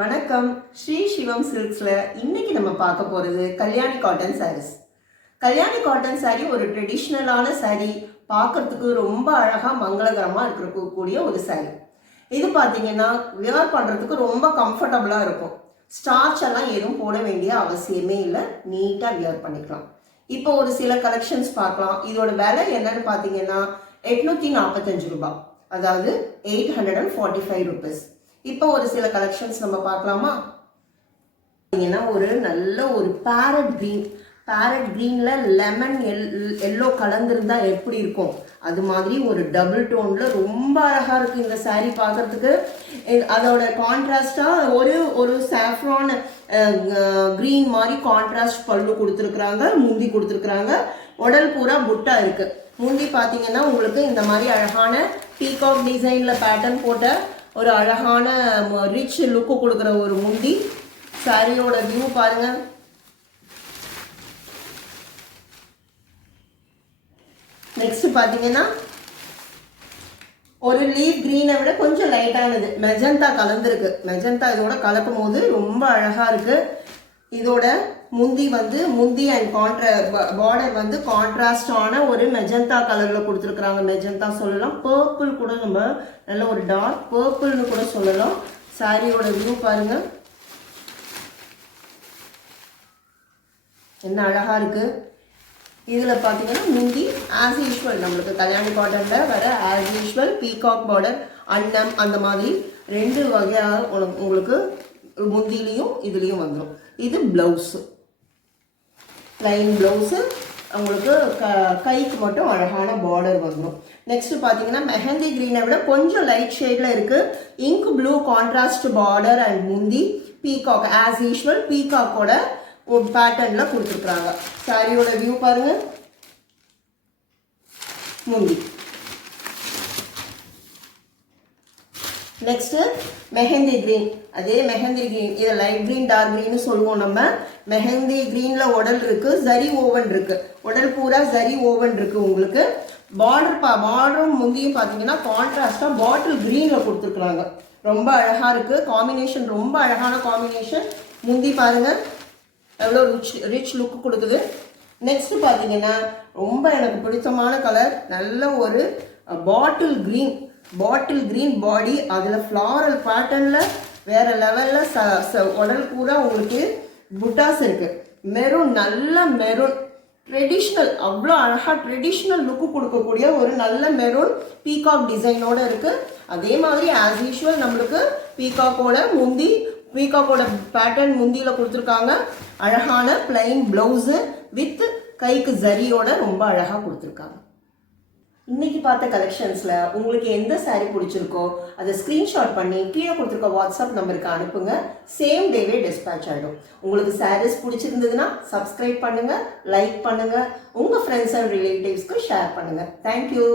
வணக்கம். ஸ்ரீ சிவம் சில்க்ஸ்ல இன்னைக்கு நம்ம பார்க்க போறது கல்யாணி காட்டன் சாரீஸ். கல்யாணி காட்டன் சாரி ஒரு ட்ரெடிஷ்னலான சாரி, பார்க்கறதுக்கு ரொம்ப அழகா மங்களகரமா இருக்கக்கூடிய ஒரு சாரி. இது பார்த்தீங்கன்னா வியர் பண்றதுக்கு ரொம்ப கம்ஃபர்டபுளா இருக்கும். ஸ்டார்ச் எல்லாம் எதுவும் போட வேண்டிய அவசியமே இல்லை, நீட்டா வியர் பண்ணிக்கலாம். இப்போ ஒரு சில கலெக்ஷன்ஸ் பார்க்கலாம். இதோட விலை என்னன்னு பார்த்தீங்கன்னா 845 ரூபாய், அதாவது 845 ருபீஸ். இப்போ ஒரு சில கலெக்ஷன்ஸ் நம்ம பார்க்கலாமா? ஒரு நல்ல ஒரு பேரட் கிரீன்ல லெமன் எல்லோ கலந்துருந்தா எப்படி இருக்கும், அது மாதிரி ஒரு டபுள் டோன்ல ரொம்ப அழகா இருக்கு இந்த சாரீ பார்க்கறதுக்கு. அதோட கான்ட்ராஸ்டா ஒரு சாஃப்ரான் கிரீன் மாதிரி கான்ட்ராஸ்ட் பல்லு கொடுத்துருக்குறாங்க, முந்தி கொடுத்துருக்குறாங்க. உடல் பூரா புட்டா இருக்கு. முந்தி பார்த்தீங்கன்னா உங்களுக்கு இந்த மாதிரி அழகான பீகாக் டிசைன்ல பேட்டர்ன் போட்ட ஒரு அழகான ரிச் லுக்கு கொடுக்குற ஒரு முந்தி. சாரியோட வியூ பாருங்க. நெக்ஸ்ட் பாத்தீங்கன்னா ஒரு லீஃப் கிரீனை விட கொஞ்சம் லைட்டானது மெஜந்தா கலந்துருக்கு. மெஜந்தா இதோட கலக்கும் போது ரொம்ப அழகா இருக்கு. இதோட முந்தி அண்ட் பார்டர் கான்ட்ராஸ்டான ஒரு மெஜந்தா கலர்ல கொடுத்துருக்குறாங்க. மெஜந்தா சொல்லலாம், பர்பிள் கூட, நம்ம நல்ல ஒரு டார்க் பர்பிள்னு கூட சொல்லலாம். சாரியோட வியூ பாருங்க, என்ன அழகா இருக்கு. இதுல பாத்தீங்கன்னா முந்தி ஆஸ் யூஷுவல் நம்மளுக்கு கல்யாணி காட்டன்ல வர ஆஸ் யூஷுவல் பீகாக் பார்டர், அன்னம் அந்த மாதிரி ரெண்டு வகையா உங்களுக்கு முந்திலையும் இதுலயும் வந்துடும். இது பிளவுஸ், பிளைன் பிளவுஸ். உங்களுக்கு கைக்கு மட்டும் அழகான பார்டர் வந்துடும். நெக்ஸ்ட் பார்த்தீங்கன்னா மெஹந்தி கிரீனை விட கொஞ்சம் லைட் ஷேட்ல இருக்கு. Ink blue contrast border and முந்தி பீகாக் ஆஸ் யூஷுவல் பீகாக்கோட ஒரு பேட்டர்ன்ல கொடுத்துருக்குறாங்க. சாரியோட வியூ பாருங்க. முந்தி. Next mehndi green. அதே மெஹந்தி கிரீன், இதை லைட் கிரீன் டார்க் கிரீன் சொல்லுவோம் நம்ம. மெஹந்தி கிரீன்ல உடல் இருக்கு, ஜரி ஓவன் இருக்கு, உடல் பூரா ஜரி ஓவன் இருக்கு. உங்களுக்கு பார்டரும் முந்தியும் பார்த்தீங்கன்னா கான்ட்ராஸ்டா பாட்டில் கிரீன்ல கொடுத்துருக்குறாங்க. ரொம்ப அழகா இருக்கு காம்பினேஷன், ரொம்ப அழகான காம்பினேஷன். முந்தி பாருங்க எவ்வளோ ரிச் லுக் கொடுக்குது. நெக்ஸ்ட் பார்த்தீங்கன்னா ரொம்ப எனக்கு பிடிச்சமான கலர், நல்ல ஒரு பாட்டில் கிரீன் பாடி, அதில் ஃப்ளாரல் பேட்டர்னில் வேற லெவலில் உடல் பூரா உங்களுக்கு புட்டாஸ் இருக்கு. மெரூன், நல்ல மெரூன் ட்ரெடிஷ்னல், அவ்வளோ அழகாக ட்ரெடிஷ்னல் லுக்கு கொடுக்கக்கூடிய ஒரு நல்ல மெரூன் பீகாக் டிசைனோட இருக்கு. அதே மாதிரி ஆஸ் யூஷுவல் நம்மளுக்கு பீகாக்கோட பேட்டர்ன் முந்தியில் கொடுத்துருக்காங்க. அழகான பிளைன் பிளவுஸு வித் கைக்கு ஜரியோட ரொம்ப அழகாக கொடுத்துருக்காங்க. இன்னைக்கு பார்த்த கலெக்ஷன்ஸ்ல உங்களுக்கு எந்த சாரீ பிடிச்சிருக்கோ அதை ஸ்கிரீன்ஷாட் பண்ணி கீழே கொடுத்துருக்க வாட்ஸ்அப் நம்பருக்கு அனுப்புங்க. சேம் டேவே டிஸ்பேச் ஆகிடும். உங்களுக்கு சாரீஸ் பிடிச்சிருந்ததுன்னா சப்ஸ்கிரைப் பண்ணுங்க, லைக் பண்ணுங்க, உங்க ஃப்ரெண்ட்ஸ் அண்ட் ரிலேட்டிவ்ஸ்க்கு ஷேர் பண்ணுங்க. தேங்க்யூ.